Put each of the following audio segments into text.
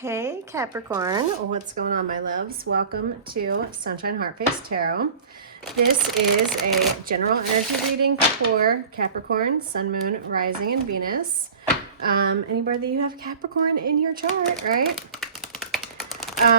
Hey Capricorn, what's going on, my loves? Welcome to Sunshine Heartface Tarot. This is a general energy reading for Capricorn, Sun, Moon, Rising, and Venus. Anybody that you have Capricorn in your chart, right?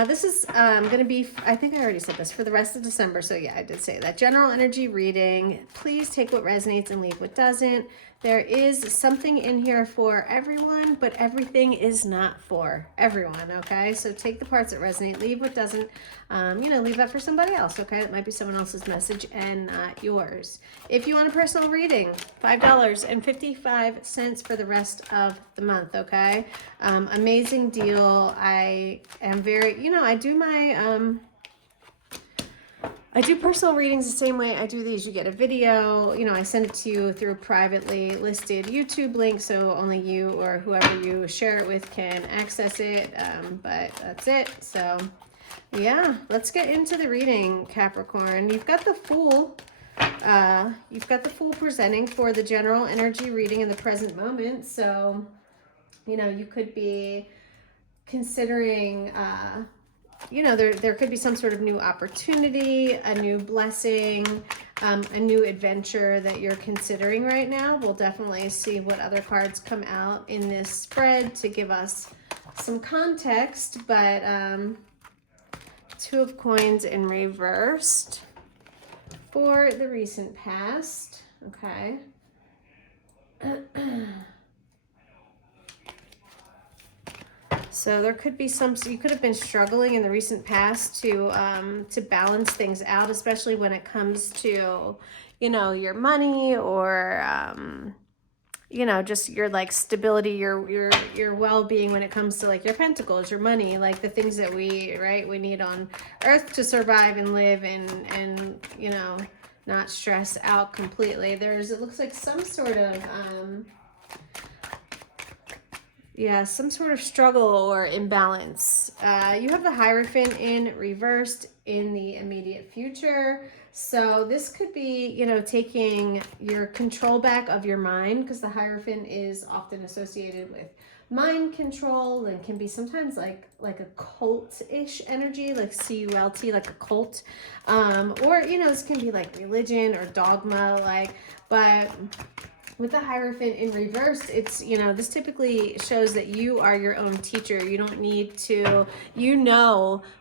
This is going to be, I think I already said this, for the rest of December. So yeah, I did say that. General energy reading. Please take what resonates and leave what doesn't. There is something in here for everyone, but everything is not for everyone, okay? So take the parts that resonate, leave what doesn't, leave that for somebody else, okay? It might be someone else's message and not yours. If you want a personal reading, $5.55 for the rest of the month, okay? Amazing deal. I am very, I do personal readings the same way I do these. You get a video, I send it to you through a privately listed YouTube link, so only you or whoever you share it with can access it, but that's it. So yeah, let's get into the reading, Capricorn. You've got the Fool. You've got the Fool presenting for the general energy reading in the present moment. So, you could be considering, there could be some sort of new opportunity, a new blessing, a new adventure that you're considering right now. We'll definitely see what other cards come out in this spread to give us some context, but Two of Coins in reversed for the recent past, okay? So there could be you could have been struggling in the recent past to balance things out, especially when it comes to, your money or, just your stability, your well-being when it comes to your pentacles, your money, the things that we need on earth to survive and live and not stress out completely. It looks like some sort of, some sort of struggle or imbalance. You have the Hierophant in reversed in the immediate future. So this could be, taking your control back of your mind, because the Hierophant is often associated with mind control and can be sometimes like a cult-ish energy, like C-U-L-T, like a cult. Or, this can be like religion or dogma, but with the Hierophant in reverse, it's, this typically shows that you are your own teacher. You don't need to,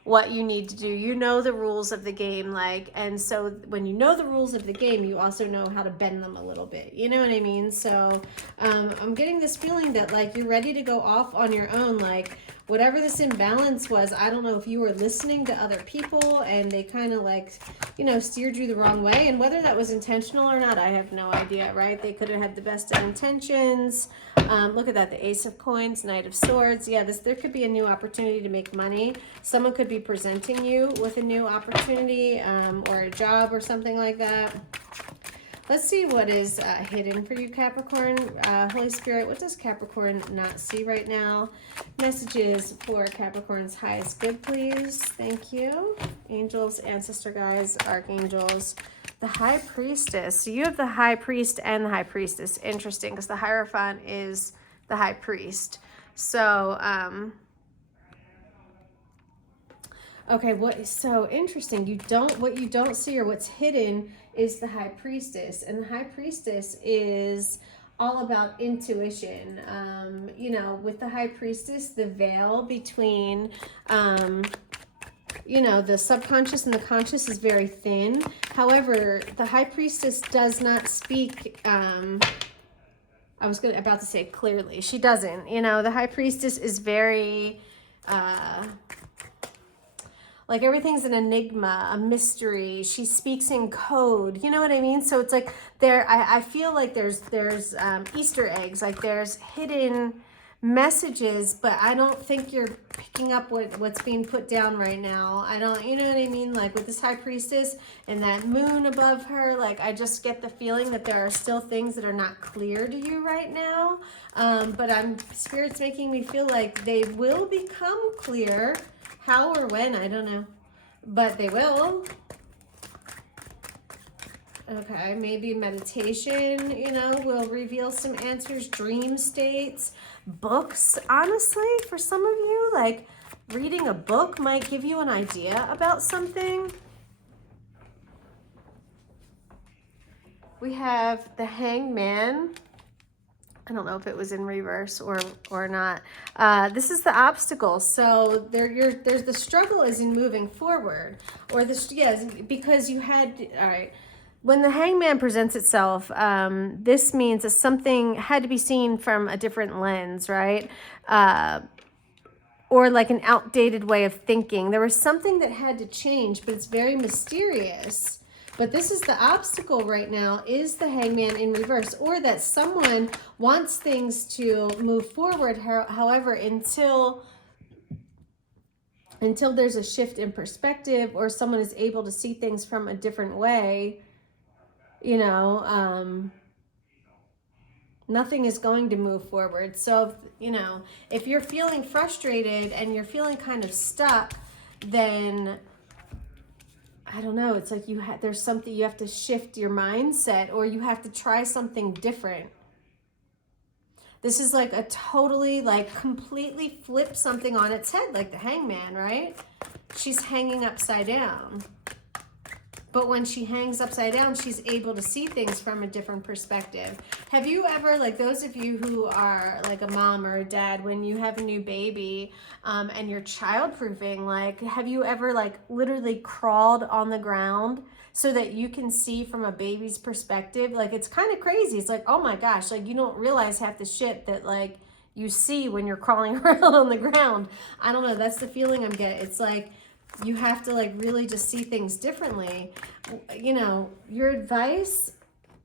what you need to do. You know the rules of the game, and so when you know the rules of the game, you also know how to bend them a little bit. You know what I mean? So I'm getting this feeling that, you're ready to go off on your own, whatever this imbalance was. I don't know if you were listening to other people and they kind of steered you the wrong way, and whether that was intentional or not, I have no idea, right? They could have had the best of intentions. Look at that, the Ace of Coins, Knight of Swords. Yeah, there could be a new opportunity to make money. Someone could be presenting you with a new opportunity or a job or something like that. Let's see what is hidden for you, Capricorn. Holy Spirit, what does Capricorn not see right now? Messages for Capricorn's highest good, please. Thank you. Angels, ancestor guides, archangels. The High Priestess. So you have the High Priest and the High Priestess. Interesting, because the Hierophant is the High Priest. So, okay, what is so interesting? What you don't see, or what's hidden, is the High Priestess. And the High Priestess is all about intuition. With the High Priestess, the veil between, the subconscious and the conscious is very thin. However, the High Priestess does not speak, I was about to say clearly. She doesn't. The High Priestess is very, everything's an enigma, a mystery. She speaks in code. You know what I mean? So it's I feel like there's Easter eggs, there's hidden messages, but I don't think you're picking up what's being put down right now. I don't, you know what I mean? With this High Priestess and that moon above her, I just get the feeling that there are still things that are not clear to you right now. But Spirit's making me feel like they will become clear. How or when, I don't know, but they will. Okay, maybe meditation, you know, will reveal some answers. Dream states, books. Honestly, for some of you, like reading a book might give you an idea about something. We have the Hangman. I don't know if it was in reverse or not. This is the obstacle. So there's the struggle is in moving forward, or this, yes, because you had, all right. When the Hangman presents itself, this means that something had to be seen from a different lens, right? Or like an outdated way of thinking. There was something that had to change, but it's very mysterious. But this is the obstacle right now, is the Hangman in reverse, or that someone wants things to move forward. However, until there's a shift in perspective, or someone is able to see things from a different way, you know, nothing is going to move forward. So, you know, if you're feeling frustrated and you're feeling kind of stuck, then I don't know, it's like there's something, you have to shift your mindset, or you have to try something different. This is like a totally, like completely flip something on its head, like the Hangman, right? She's hanging upside down. But when she hangs upside down, she's able to see things from a different perspective. Have you ever, like those of you who are like a mom or a dad, when you have a new baby and you're child-proofing, like have you ever like literally crawled on the ground so that you can see from a baby's perspective? Like it's kind of crazy. It's like, oh my gosh, like you don't realize half the shit that like you see when you're crawling around on the ground. I don't know, that's the feeling I'm getting. It's like, you have to like really just see things differently. You know, your advice,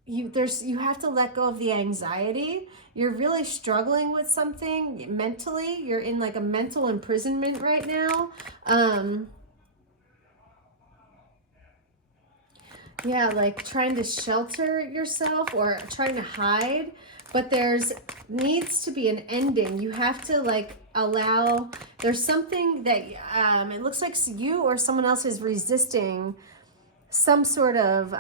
you have to let go of the anxiety. You're really struggling with something mentally. You're in like a mental imprisonment right now. Yeah, like trying to shelter yourself or trying to hide, but needs to be an ending. You have to like allow, there's something that it looks like you or someone else is resisting some sort of,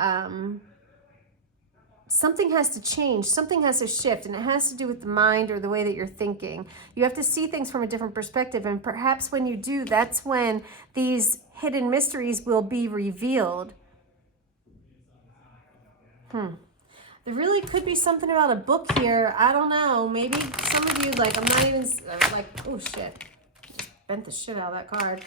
something has to change, something has to shift, and it has to do with the mind or the way that you're thinking. You have to see things from a different perspective, and perhaps when you do, that's when these hidden mysteries will be revealed. There really could be something about a book here. I don't know. Maybe some of you, like, I'm not even, like, oh, shit. Bent the shit out of that card.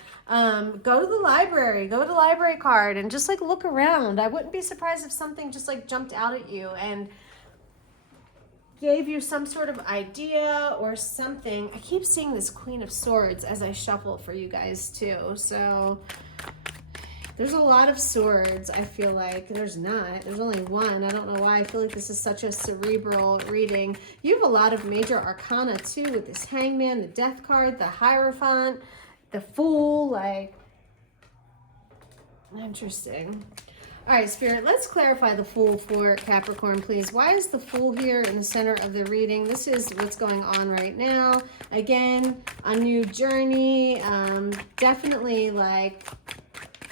Go to the library. Go to the library card and just, like, look around. I wouldn't be surprised if something just, like, jumped out at you and gave you some sort of idea or something. I keep seeing this Queen of Swords as I shuffle for you guys, too. So there's a lot of swords, I feel like. There's not. There's only one. I don't know why. I feel like this is such a cerebral reading. You have a lot of major arcana, too, with this Hangman, the Death card, the Hierophant, the Fool. Like, interesting. All right, Spirit, let's clarify the Fool for Capricorn, please. Why is the Fool here in the center of the reading? This is what's going on right now. Again, a new journey. Definitely, like,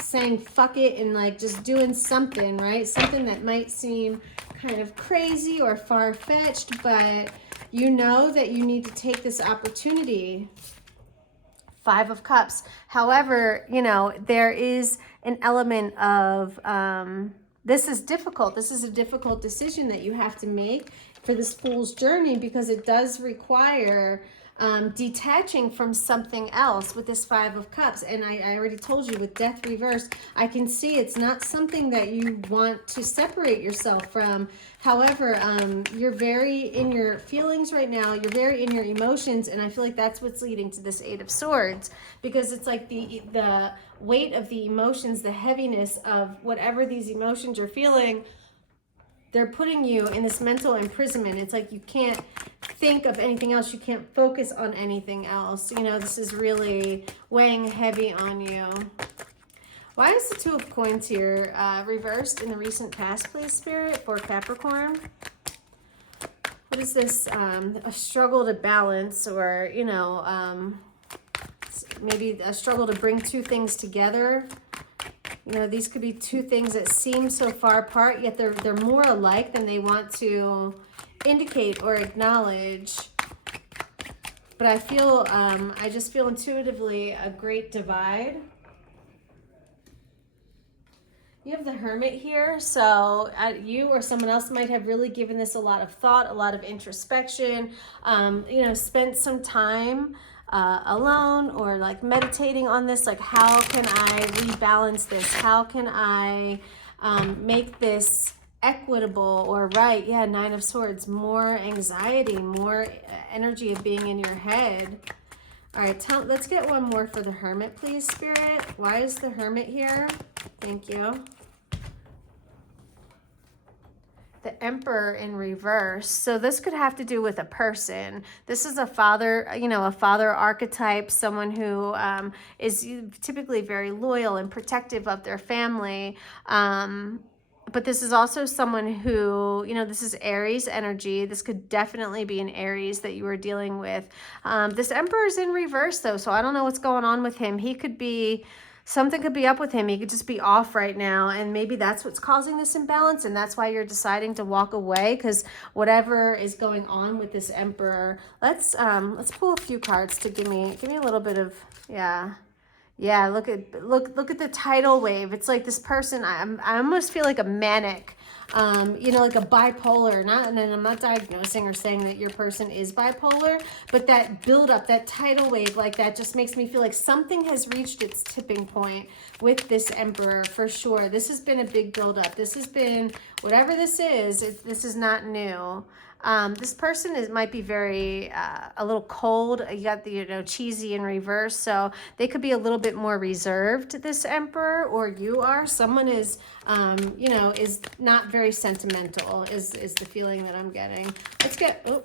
saying fuck it and like just doing something, right? Something that might seem kind of crazy or far-fetched, but you know that you need to take this opportunity. Five of Cups. However, you know, there is an element of this is difficult. This is a difficult decision that you have to make for this Fool's journey, because it does require detaching from something else with this Five of Cups. And I already told you, with Death reversed, I can see it's not something that you want to separate yourself from. However, you're very in your feelings right now. You're very in your emotions, and I feel like that's what's leading to this Eight of Swords, because it's like the weight of the emotions, the heaviness of whatever these emotions you're feeling, they're putting you in this mental imprisonment. It's like you can't think of anything else. You can't focus on anything else. You know, this is really weighing heavy on you. Why is the Two of Coins here reversed in the recent past, please, Spirit, for Capricorn? What is this? A struggle to balance, or, you know, maybe a struggle to bring two things together. You know, these could be two things that seem so far apart, yet they're more alike than they want to indicate or acknowledge. But I feel, I just feel intuitively a great divide. You have the Hermit here, so you or someone else might have really given this a lot of thought, a lot of introspection, you know, spent some time alone or like meditating on this, like how can I rebalance this? How can I make this equitable or right? Yeah, Nine of Swords, more anxiety, more energy of being in your head. All right, let's get one more for the Hermit, please, Spirit. Why is the Hermit here? Thank you. The Emperor in reverse. So this could have to do with a person. This is a father, you know, a father archetype, someone who is typically very loyal and protective of their family. But this is also someone who, you know, this is Aries energy. This could definitely be an Aries that you are dealing with. This Emperor is in reverse, though, so I don't know what's going on with him. He could be, something could be up with him. He could just be off right now, and maybe that's what's causing this imbalance, and that's why you're deciding to walk away, because whatever is going on with this Emperor. Let's pull a few cards to give me a little bit of, yeah, look at the tidal wave. It's like this person, I almost feel like a manic, you know, like a bipolar. And I'm not diagnosing or saying that your person is bipolar, but that buildup, that tidal wave like that just makes me feel like something has reached its tipping point with this Emperor for sure. This has been a big buildup. This has been, whatever this is, this is not new. This person might be very, a little cold. You got the, you know, cheesy in reverse. So they could be a little bit more reserved, this Emperor, or you are. Someone is, you know, is not very sentimental is the feeling that I'm getting. Let's get, oh,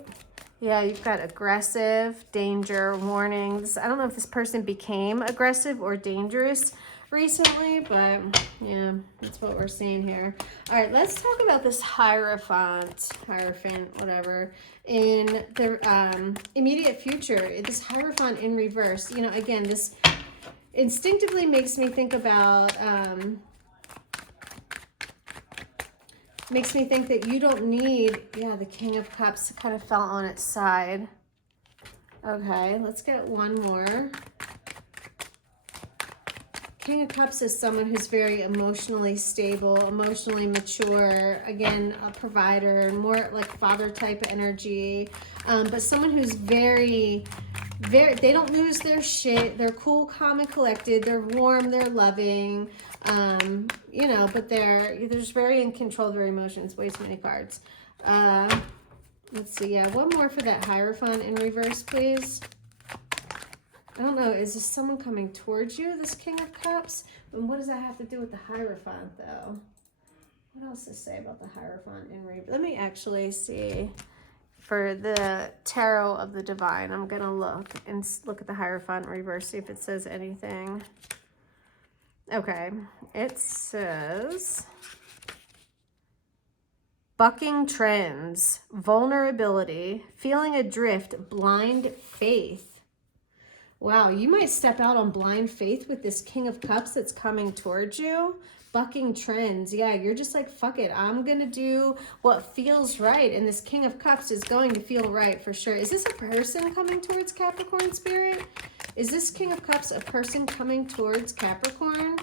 yeah, you've got aggressive, danger, warnings. I don't know if this person became aggressive or dangerous recently, but yeah, that's what we're seeing here. All right, let's talk about this Hierophant, whatever, in the immediate future. This Hierophant in reverse, you know, again, this instinctively makes me think about, makes me think that you don't need, yeah, the King of Cups kind of fell on its side. Okay, let's get one more. King of Cups is someone who's very emotionally stable, emotionally mature, again, a provider, more like father type energy, but someone who's very, they don't lose their shit. They're cool, calm, and collected. They're warm, they're loving, you know, but they're just very in control of their emotions. Way too many cards. Let's see, yeah, one more for that Hierophant in reverse, please. I don't know, is this someone coming towards you, this King of Cups? And what does that have to do with the Hierophant, though? What else to say about the Hierophant in reverse? Let me actually see. For the Tarot of the Divine, I'm going to look at the Hierophant in reverse, see if it says anything. Okay, it says, bucking trends, vulnerability, feeling adrift, blind faith. Wow, you might step out on blind faith with this King of Cups that's coming towards you. Bucking trends. Yeah, you're just like, fuck it. I'm going to do what feels right. And this King of Cups is going to feel right for sure. Is this a person coming towards Capricorn, Spirit? Is this King of Cups a person coming towards Capricorn?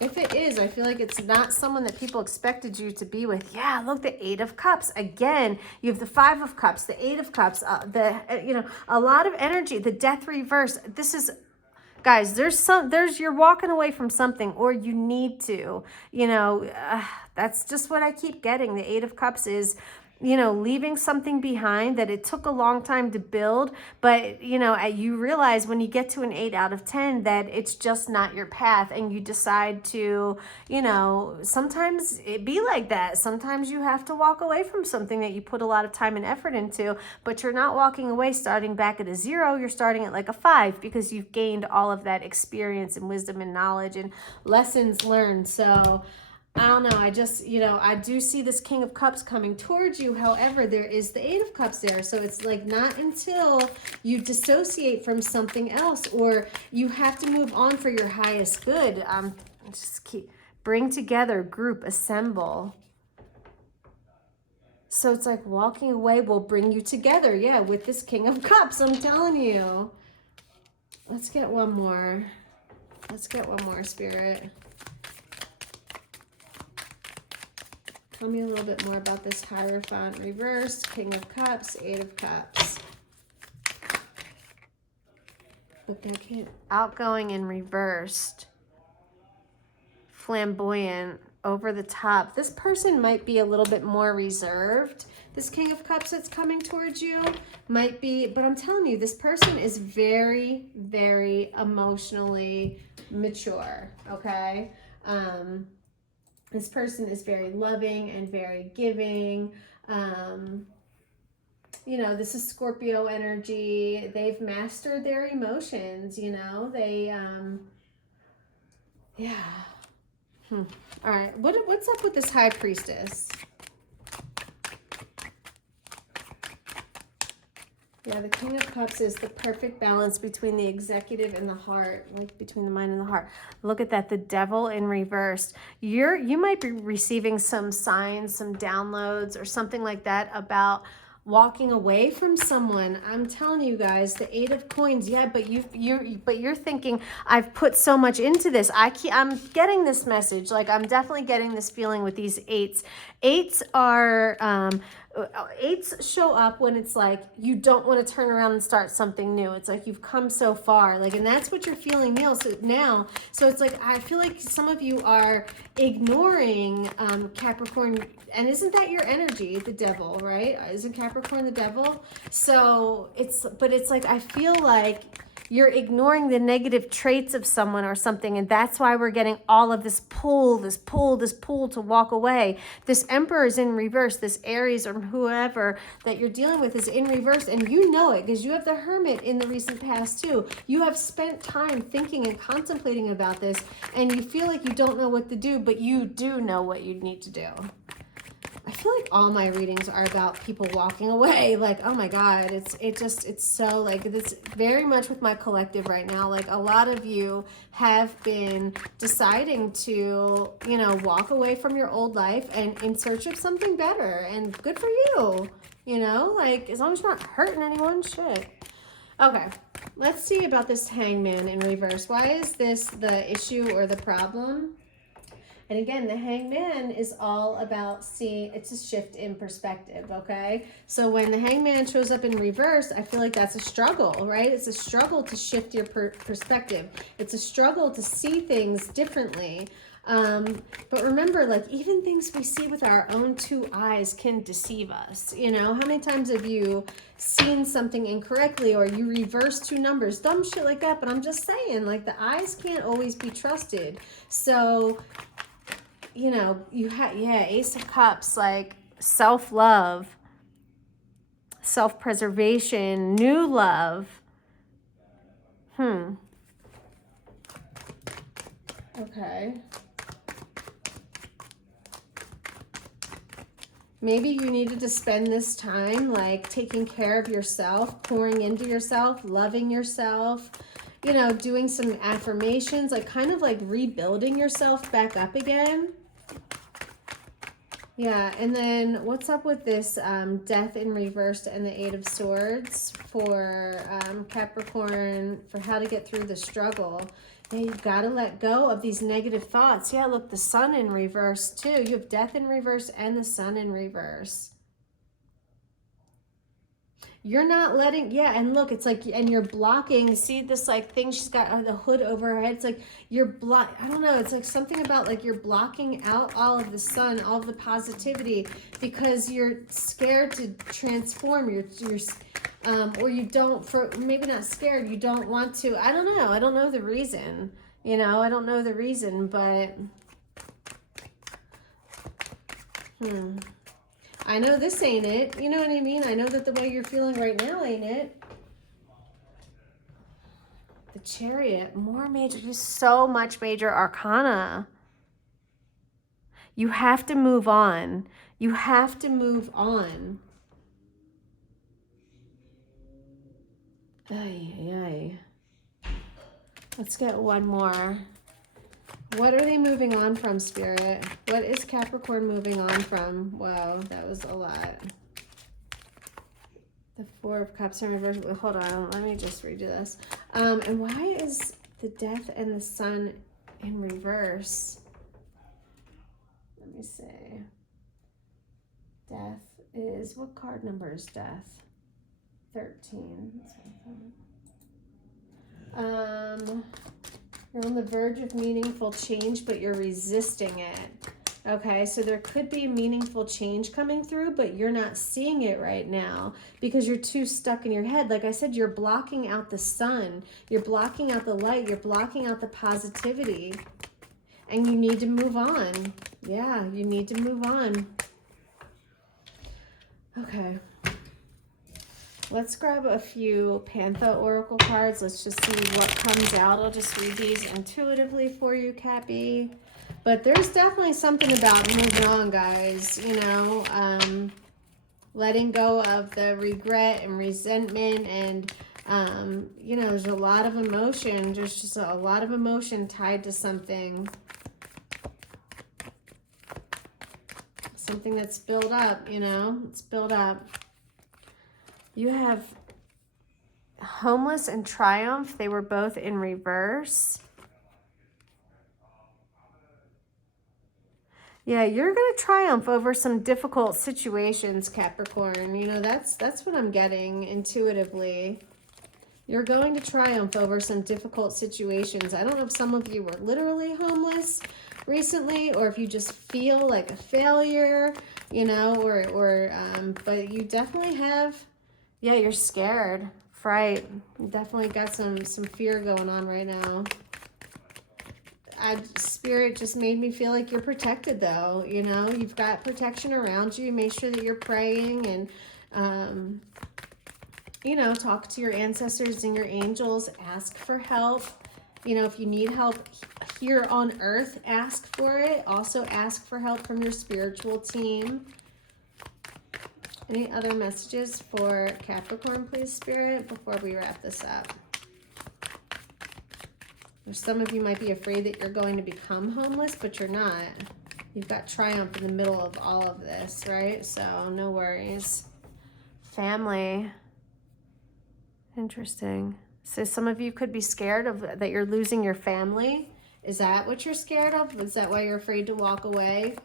If it is, I feel like it's not someone that people expected you to be with. Yeah, look, the Eight of Cups. Again, you have the Five of Cups, the Eight of Cups, you know, a lot of energy, the Death reverse. This is, guys, you're walking away from something, or you need to, you know, that's just what I keep getting. The Eight of Cups is, you know, leaving something behind that it took a long time to build, but, you know, you realize when you get to an 8 out of 10 that it's just not your path, and you decide to, you know, sometimes it be like that. Sometimes you have to walk away from something that you put a lot of time and effort into, but you're not walking away starting back at a 0. You're starting at like a 5 because you've gained all of that experience and wisdom and knowledge and lessons learned. So I don't know. I just, I do see this King of Cups coming towards you. However, there is the Eight of Cups there. So it's like not until you dissociate from something else or you have to move on for your highest good. Just bring together, group, assemble. So it's like walking away will bring you together. Yeah, with this King of Cups, I'm telling you. Let's get one more. Let's get one more, Spirit. Tell me a little bit more about this Hierophant reversed, King of Cups, Eight of Cups. But that can't. Outgoing and reversed. Flamboyant, over the top. This person might be a little bit more reserved. This King of Cups that's coming towards you might be, but I'm telling you, this person is very, very emotionally mature, okay? This person is very loving and very giving. This is Scorpio energy. They've mastered their emotions, They, yeah. All right. What's up with this High Priestess? Yeah, the King of Cups is the perfect balance between the executive and the heart, like between the mind and the heart. Look at that, the Devil in reverse. You might be receiving some signs, some downloads or something like that about walking away from someone. I'm telling you guys, the Eight of Coins. Yeah, but you're thinking, I've put so much into this. I'm getting this message. Like, I'm definitely getting this feeling with these eights. Eights show up when it's like you don't want to turn around and start something new. It's like you've come so far, like, and that's what you're feeling now. So it's like I feel like some of you are ignoring Capricorn, and isn't that your energy, the Devil, right? Isn't Capricorn the Devil? So it's like I feel like you're ignoring the negative traits of someone or something, and that's why we're getting all of this pull to walk away. This Emperor is in reverse. This Aries or whoever that you're dealing with is in reverse, and you know it because you have the Hermit in the recent past too. You have spent time thinking and contemplating about this, and you feel like you don't know what to do, but you do know what you need to do. I feel like all my readings are about people walking away. Like, oh my God, it's so like, it's very much with my collective right now. Like, a lot of you have been deciding to, walk away from your old life and in search of something better, and good for you, like, as long as you're not hurting anyone, shit. Okay, let's see about this Hangman in reverse. Why is this the issue or the problem? And again, the Hangman is all about seeing, it's a shift in perspective, okay? So when the Hangman shows up in reverse, I feel like that's a struggle, right? It's a struggle to shift your perspective. It's a struggle to see things differently. But remember, like, even things we see with our own two eyes can deceive us. How many times have you seen something incorrectly, or you reverse two numbers, dumb shit like that? But I'm just saying, like, the eyes can't always be trusted. So you have, Ace of Cups, like self-love, self-preservation, new love. Okay. Maybe you needed to spend this time, like, taking care of yourself, pouring into yourself, loving yourself, doing some affirmations, like kind of like rebuilding yourself back up again. Yeah, and then what's up with this Death in reverse and the Eight of Swords for Capricorn, for how to get through the struggle? Yeah, you've got to let go of these negative thoughts. Yeah, look, the Sun in reverse too. You have Death in reverse and the Sun in reverse. You're not letting, and look, it's like, and you're blocking, see this like thing she's got, the hood over her head, it's like you're I don't know, it's like something about like you're blocking out all of the sun, all of the positivity, because you're scared to transform, or you don't, maybe not scared, you don't want to, I don't know the reason, I don't know the reason, but, I know this ain't it. You know what I mean? I know that the way you're feeling right now ain't it. The Chariot, more major, so much major arcana. You have to move on. You have to move on. Ay, ay, ay. Let's get one more. What are they moving on from, Spirit? What is Capricorn moving on from? Wow, that was a lot. The Four of Cups in reverse. Hold on, let me just redo this. And why is the Death and the Sun in reverse? Let me see. Death is, what card number is Death? 13. You're on the verge of meaningful change, but you're resisting it. Okay, so there could be meaningful change coming through, but you're not seeing it right now because you're too stuck in your head. Like I said, you're blocking out the sun. You're blocking out the light. You're blocking out the positivity. And you need to move on. Yeah, you need to move on. Okay. Let's grab a few Panther Oracle cards. Let's just see what comes out. I'll just read these intuitively for you, Cappy. But there's definitely something about moving on, guys. You know, letting go of the regret and resentment. And, you know, there's a lot of emotion. There's just a lot of emotion tied to something. Something that's built up, you know. It's built up. You have Homeless and Triumph. They were both in reverse. Yeah, you're going to triumph over some difficult situations, Capricorn. You know, that's what I'm getting intuitively. You're going to triumph over some difficult situations. I don't know if some of you were literally homeless recently or if you just feel like a failure, you know, but you definitely have... Yeah, you're scared. Fright. You definitely got some fear going on right now. Spirit just made me feel like you're protected, though. You know, you've got protection around you. Make sure that you're praying and, you know, talk to your ancestors and your angels. Ask for help. You know, if you need help here on Earth, ask for it. Also ask for help from your spiritual team. Any other messages for Capricorn, please, Spirit, before we wrap this up? Some of you might be afraid that you're going to become homeless, but you're not. You've got triumph in the middle of all of this, right? So no worries. Family. Interesting. So some of you could be scared of that you're losing your family. Is that what you're scared of? Is that why you're afraid to walk away?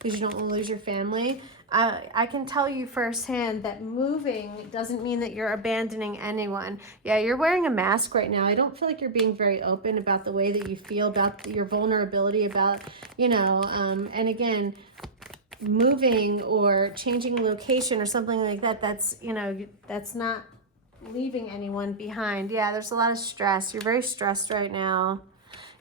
Because you don't want to lose your family? I can tell you firsthand that moving doesn't mean that you're abandoning anyone. Yeah, you're wearing a mask right now. I don't feel like you're being very open about the way that you feel, about your vulnerability, about, you know, and again, moving or changing location or something like that, that's, you know, that's not leaving anyone behind. Yeah, there's a lot of stress. You're very stressed right now.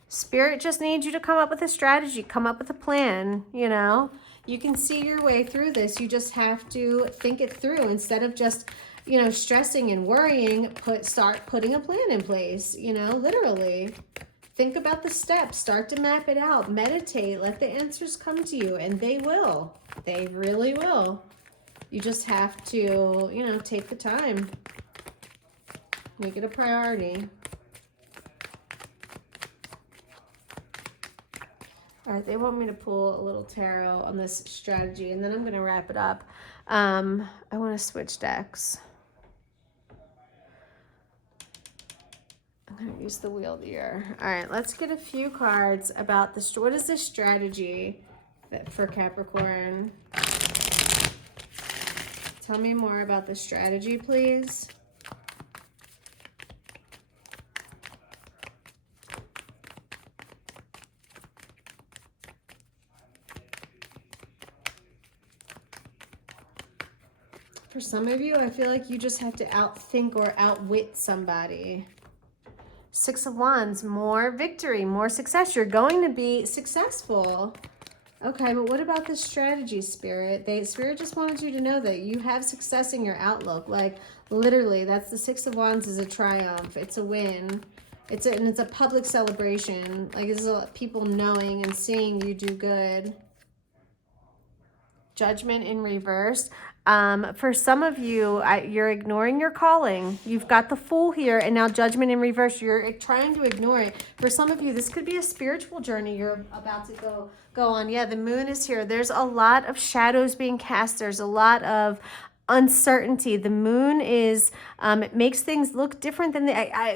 Spirit just needs you to come up with a strategy, come up with a plan, you know. You can see your way through this. You just have to think it through instead of just, you know, stressing and worrying. Start putting a plan in place, you know, literally. Think about the steps. Start to map it out. Meditate. Let the answers come to you, and they will. They really will. You just have to, you know, take the time. Make it a priority. All right, they want me to pull a little tarot on this strategy, and then I'm going to wrap it up. I want to switch decks. I'm going to use the wheel here. All right, let's get a few cards about the... What is this strategy for Capricorn? Tell me more about the strategy, please. For some of you, I feel like you just have to outthink or outwit somebody. Six of Wands, more victory, more success. You're going to be successful. Okay, but what about this strategy, Spirit? Spirit just wanted you to know that you have success in your outlook. Like, literally, that's the Six of Wands is a triumph. It's a win. It's a public celebration. Like, it's people knowing and seeing you do good. Judgment in reverse. For some of you, you're ignoring your calling. You've got the Fool here, and now Judgment in reverse. You're trying to ignore it. For some of you, this could be a spiritual journey you're about to go on. Yeah, the Moon is here. There's a lot of shadows being cast. There's a lot of uncertainty. The Moon is it makes things look different than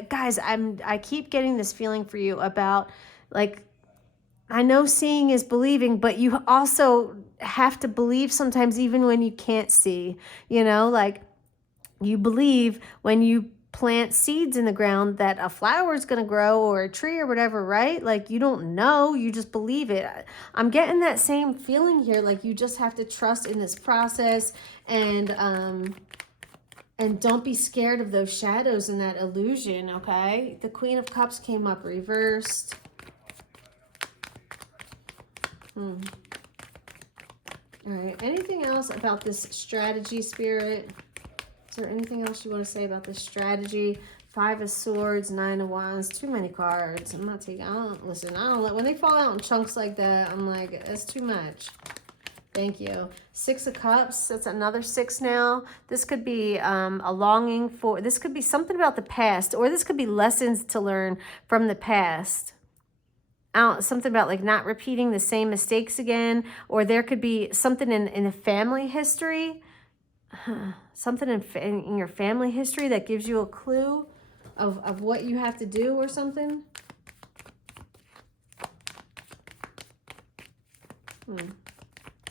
guys. I keep getting this feeling for you about, like, I know seeing is believing, but you also have to believe sometimes even when you can't see, like you believe when you plant seeds in the ground that a flower is going to grow or a tree or whatever, right? Like you don't know, you just believe it. I'm getting that same feeling here. Like you just have to trust in this process and don't be scared of those shadows and that illusion, okay? The Queen of Cups came up reversed. All right. Anything else about this strategy, Spirit? Is there anything else you want to say about this strategy? 5 of Swords, 9 of Wands, too many cards. I'm not taking, listen, I don't let, when they fall out in chunks like that, I'm like, that's too much. Thank you. 6 of Cups, that's another 6 now. This could be a longing for, this could be something about the past, or this could be lessons to learn from the past. Something about like not repeating the same mistakes again, or there could be something in a family history, something in your family history that gives you a clue of what you have to do or something. All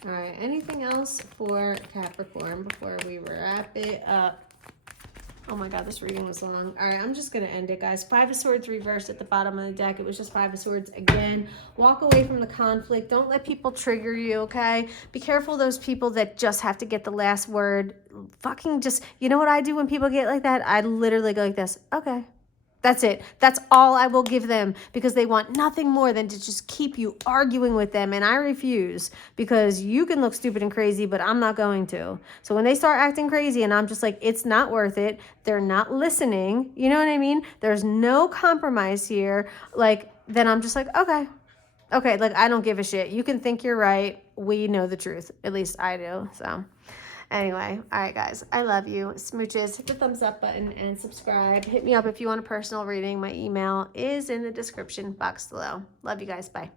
right, anything else for Capricorn before we wrap it up? Oh my God, this reading was long. All right, I'm just going to end it, guys. 5 of Swords reversed at the bottom of the deck. It was just 5 of Swords again. Walk away from the conflict. Don't let people trigger you, okay? Be careful of those people that just have to get the last word. Fucking just, you know what I do when people get like that? I literally go like this. Okay. That's it. That's all I will give them, because they want nothing more than to just keep you arguing with them. And I refuse, because you can look stupid and crazy, but I'm not going to. So when they start acting crazy and I'm just like, it's not worth it. They're not listening. You know what I mean? There's no compromise here. Like, then I'm just like, okay. Okay, like I don't give a shit. You can think you're right. We know the truth. At least I do. So anyway, all right, guys, I love you. Smooches. Hit the thumbs up button and subscribe. Hit me up if you want a personal reading. My email is in the description box below. Love you guys. Bye.